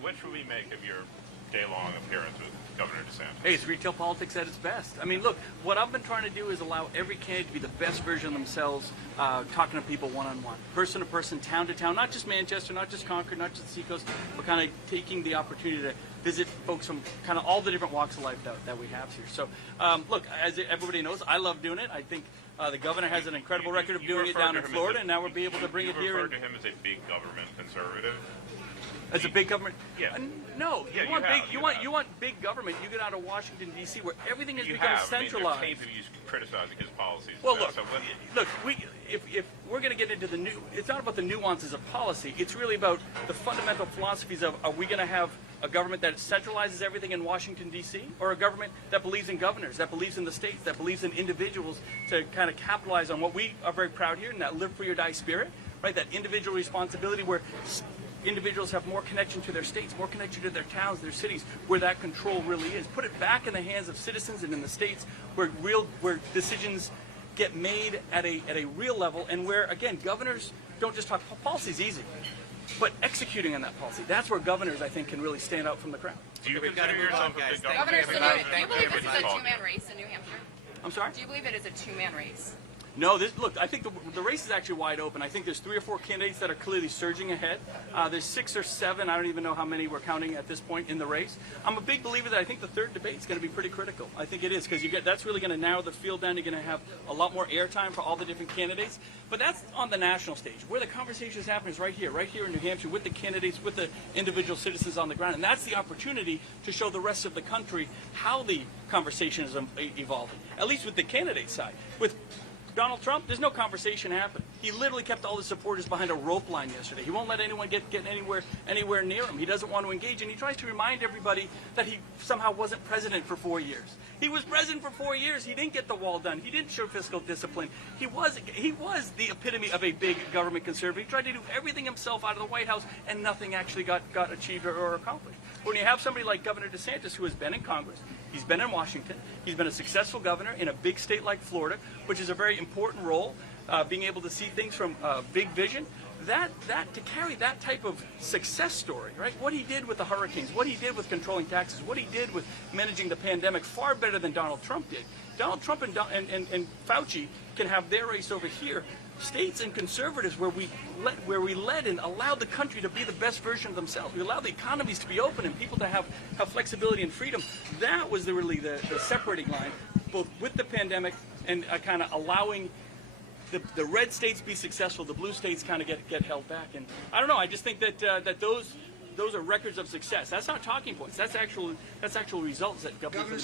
What should we make of your day-long appearance with Governor DeSantis? Hey, it's retail politics at its best. I mean, look, what I've been trying to do is allow every candidate to be the best version of themselves, talking to people one-on-one, person to person, town to town, not just Manchester, not just Concord, not just the Seacoast, but kind of taking the opportunity to visit folks from kind of all the different walks of life that we have here. So, look, as everybody knows, I love doing it. I think the governor has an incredible record of doing it down in Florida, and now we're able to bring it here. You refer to him as a big government conservative? As a big government? Yeah. No. Yeah, you want big government. You get out of Washington, D.C., where everything has become centralized. I mean, there's cases criticizing his policies. Well, look, if we're going to get into the new, it's not about the nuances of policy. It's really about the fundamental philosophies of, are we going to have a government that centralizes everything in Washington, D.C., or a government that believes in governors, that believes in the states, that believes in individuals to kind of capitalize on what we are very proud here, and that live free or die spirit, right? That individual responsibility where individuals have more connection to their states, more connection to their towns, their cities, where that control really is. Put it back in the hands of citizens and in the states where decisions get made at a real level, and where, again, governors don't just talk. Policy's easy, but executing on that policy, that's where governors, I think, can really stand out from the crowd. Do you consider yourself a big government? Governor Sununu, do you believe this is a two-man race in New Hampshire? I'm sorry? Do you believe it is a two-man race? No, look, I think the race is actually wide open. I think there's 3 or 4 candidates that are clearly surging ahead. There's 6 or 7, I don't even know how many we're counting at this point in the race. I'm a big believer that I think the third debate is going to be pretty critical. I think it is, because that's really going to narrow the field down. You're going to have a lot more airtime for all the different candidates. But that's on the national stage. Where the conversation is happening is right here in New Hampshire, with the candidates, with the individual citizens on the ground. And that's the opportunity to show the rest of the country how the conversation is evolving, at least with the candidate side. With Donald Trump, there's no conversation happening. He literally kept all his supporters behind a rope line yesterday. He won't let anyone get anywhere near him. He doesn't want to engage, and he tries to remind everybody that he somehow wasn't president for 4 years. He was president for 4 years. He didn't get the wall done. He didn't show fiscal discipline. He was the epitome of a big government conservative. He tried to do everything himself out of the White House, and nothing actually got achieved or accomplished. When you have somebody like Governor DeSantis, who has been in Congress, he's been in Washington, he's been a successful governor in a big state like Florida, which is a very important role, being able to see things from big vision, that to carry that type of success story, right? What he did with the hurricanes, what he did with controlling taxes, what he did with managing the pandemic, far better than Donald Trump did. Donald Trump and Fauci can have their race over here. States and conservatives where we led and allowed the country to be the best version of themselves. We allowed the economies to be open and people to have flexibility and freedom. That was really the separating line, both with the pandemic and kind of allowing the red states be successful, the blue states kind of get held back. And I don't know. I just think that those are records of success. That's not talking points. That's actual results that government.